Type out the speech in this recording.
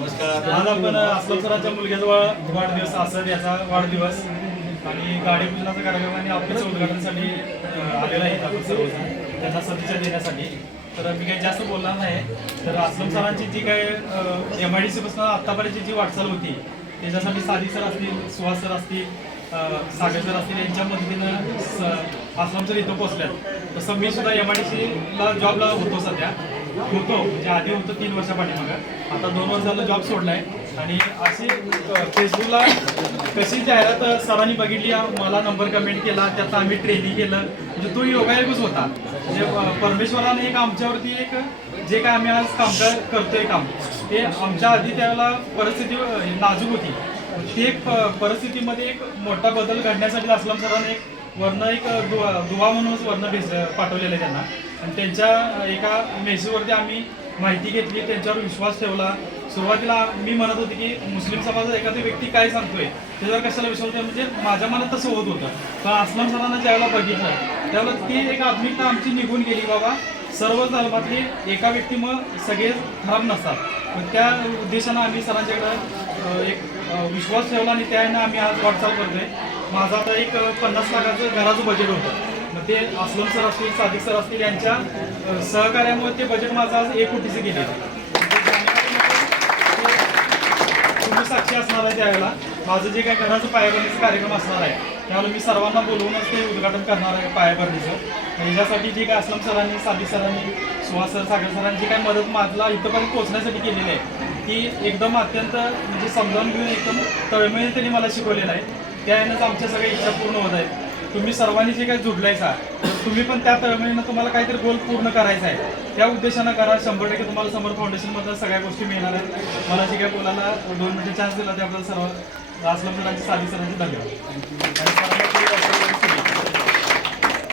नमस्कार. आज आपण अस्लम मुलग्याजवळ वाढदिवस असत याचा वाढदिवस आणि गाडी पूजनाचा कार्यक्रम आणि आपल्याच्या उद्घाटनासाठी आलेला आहे आपण सर्वजण. त्यांना सदिच्छा देण्यासाठी. तर मी काही जास्त बोलणार नाही. तर असलम सरांची जी काय एम आय डी सी पासून आत्तापर्यंतची जी वाटचाल होती त्याच्यासाठी साधी सर असतील सुहास सर असतील सागर सर असतील यांच्या मदतीनं असलम सर इथं पोहोचल्यात. तसं मी सुद्धा एम आय डी सीला जॉबला होतो सध्या. होतो. म्हणजे आधी होतो तीन वर्षा मग आता दोन वर्ष झालं जॉब सोडलाय. आणि अशी फेसबुकला कशी जाहिरात सरांनी बघितली मला नंबर कमेंट केला त्यात आम्ही ट्रेनिंग केलं. म्हणजे तो योगायोगच होता. म्हणजे परमेश्वराने एक आमच्यावरती एक जे काय आम्ही आज काम करतोय काम ते आमच्या आधी त्यावेळेला परिस्थिती नाजूक होती. म्हणजे ती एक परिस्थितीमध्ये एक मोठा बदल घडण्यासाठी असलम सरांनी एक वर्ण एक दुवा दुवा म्हणूनच वर्ण भेस पाठवलेलं आहे त्यांना. आणि त्यांच्या एका मेसेजवरती आम्ही माहिती घेतली त्यांच्यावर विश्वास ठेवला. सुरुवातीला मी म्हणत होते की मुस्लिम समाजात एखादी व्यक्ती काय सांगतोय त्याच्यावर कशाला विश्वास ठेवा म्हणजे माझ्या मनात तसं होत होतं. पण असलम सरांना ज्यावेळेला बघितलं त्यावेळेला ती एक आत्मिकता आमची निघून गेली बाबा. सर्व धर्मातली एका व्यक्ती मग सगळे खराब नसतात. मग त्या उद्देशानं आम्ही सरांच्याकडं एक विश्वास ठेवला आणि त्यानं आम्ही आज वाटचाल करतोय. माझं आता एक पन्नास लाखाचं घराचं बजेट होतं. मग ते अस्लम सर असतील सादिक सर असतील यांच्या सहकार्यामुळे ते बजेट माझं आज एक कोटीचं गेले. तुम्ही साक्षी असणार आहे त्यावेळेला. माझं जे काही घराचं पायाभरणीचा कार्यक्रम असणार आहे त्यामुळे मी सर्वांना बोलवूनच ते उद्घाटन करणार आहे पायाभरणीचं. याच्यासाठी जे काय असलम सरांनी सादिक सरांनी सुहास सर सागर सरांनी जी काही मदत माझला इथंपर्यंत पोहोचण्यासाठी केलेली आहे ती एकदम अत्यंत म्हणजे समजावून घेऊन एकदम तळमळीने त्यांनी मला शिकवलेलं आहे. त्यानंच आमच्या सगळ्या इच्छा पूर्ण होत आहेत. तुम्ही सर्वांनी जे काही जुडलायचा तुम्ही पण त्या तळमळीनं तुम्हाला काहीतरी गोल पूर्ण करायचा आहे. त्या उद्देशानं करा शंभर टक्के तुम्हाला समर फाउंडेशनमधल्या सगळ्या गोष्टी मिळणार आहेत. मला जे काही बोलायला दोन मिनिटं चान्स दिला त्याबद्दल सर्व असलम सरांची साधी सरांचे धन्यवाद.